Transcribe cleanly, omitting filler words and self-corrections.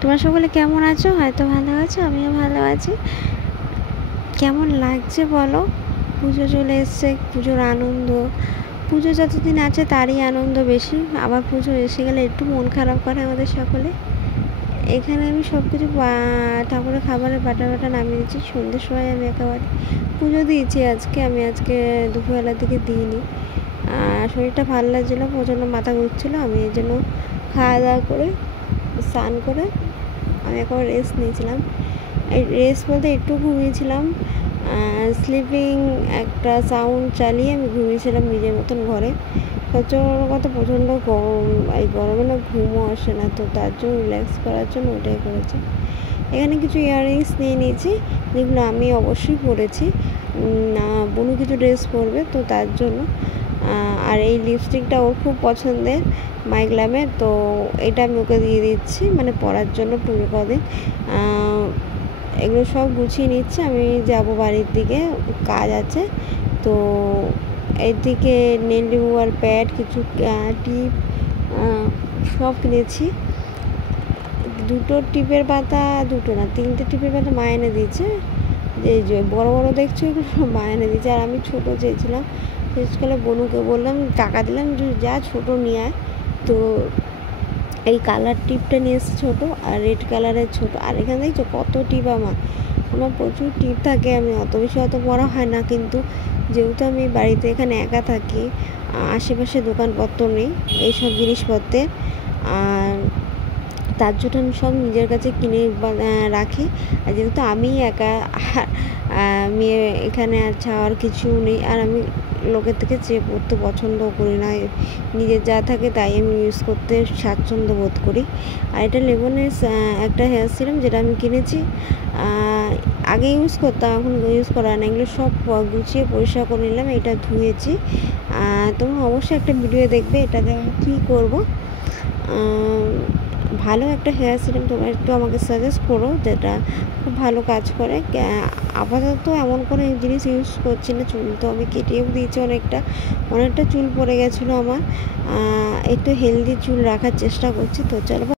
তোমরা সকলে কেমন আছো? হয়তো ভালো আছো, আমিও ভালো আছি। কেমন লাগছে বলো? পুজো চলে এসছে, পুজোর আনন্দ। পুজো যতদিন আছে তারই আনন্দ বেশি, আবার পুজো এসে গেলে একটু মন খারাপ করে আমাদের সকলে। এখানে আমি সব কিছু ঠাকুরের খাবারের বাটা নামিয়ে দিচ্ছি। সন্ধ্যের সময় আমি একেবারে পুজো দিয়েছি। আমি আজকে দুপুরবেলার দিকে দিইনি, শরীরটা ভালো লাগছিলো, প্রচণ্ড মাথা ঘুরছিলো। আমি এই জন্য খাওয়া দাওয়া করে স্নান করে আমি একবার রেস্ট নিয়েছিলাম। এই রেস্ট বলতে একটু ঘুমিয়েছিলাম, স্লিপিং একটা সাউন্ড চালিয়ে আমি ঘুমিয়েছিলাম নিজের মতন ঘরে। সচরাচর প্রচণ্ড গরম, এই গরমে না ঘুমও আসে না, তো তার জন্য রিল্যাক্স করার জন্য ওটাই করেছি। এখানে কিছু ইয়াররিংস নিয়ে নিয়েছি, যেগুলো আমি অবশ্যই পরেছি। বোনও কিছু ড্রেস পরবে, তো তার জন্য। আর এই লিপস্টিকটা ওর খুব পছন্দের, মাইগ্লামের, তো এটা আমি ওকে দিয়ে দিচ্ছি, মানে পরার জন্য পুরো কদিন। এগুলো সব গুছিয়ে নিচ্ছে, আমি যাব বাড়ির দিকে, কাজ আছে। তো এদিকে নেল রিমুভার প্যাড, কিছু টিপ সব কিনেছি। দুটো টিপের পাতা, দুটো না 3টে টিপের পাতা মা এনে দিয়েছে। যে বড় বড় দেখছো এগুলো মা এনে দিয়েছে, আর আমি ছোটো চেয়েছিলাম। শেষকালে বনুকে বললাম, টাকা দিলাম, যা ছোটো নিয়ে আয়। তো এই কালার টিপটা নিয়ে এসেছে ছোটো, আর রেড কালারের ছোটো। আর এখানে দেখছো কত টিপ, আমার প্রচুর টিপ থাকে। আমি অত বেশি অত পড়া হয় না, কিন্তু যেহেতু আমি বাড়িতে এখানে একা থাকি, আশেপাশে দোকানপত্র নেই এইসব জিনিসপত্রের, আর তার জন্য আমি সব নিজের কাছে কিনে রাখি। আর যেহেতু আমি একা, মেয়ে এখানে আর ছাড়ার কিছু নেই, আর আমি লোকের থেকে চেয়ে পড়তে পছন্দও করি না। নিজের যা থাকে তাই আমি ইউজ করতে স্বাচ্ছন্দ্য বোধ করি। আর এটা লেবনের একটা হেয়ার সিরাম, যেটা আমি কিনেছি, আগে ইউজ করতাম, এখন ইউজ করা না। এগুলো সব গুছিয়ে পরিষ্কার করে নিলাম, এটা ধুয়েছি। তোমরা অবশ্যই একটা ভিডিও দেখবে এটাতে আমি কী করবো। ভালো একটা হেয়ার সিরাম তোমরা একটু আমাকে সাজেস্ট করো, যেটা খুব ভালো কাজ করে। আপাতত এমন কোনো জিনিস ইউজ করছি না। চুল তো আমি কেটেও দিয়েছি, অনেকটা চুল পড়ে গেছিলো আমার। একটু হেলদি চুল রাখার চেষ্টা করছি। তো চলো।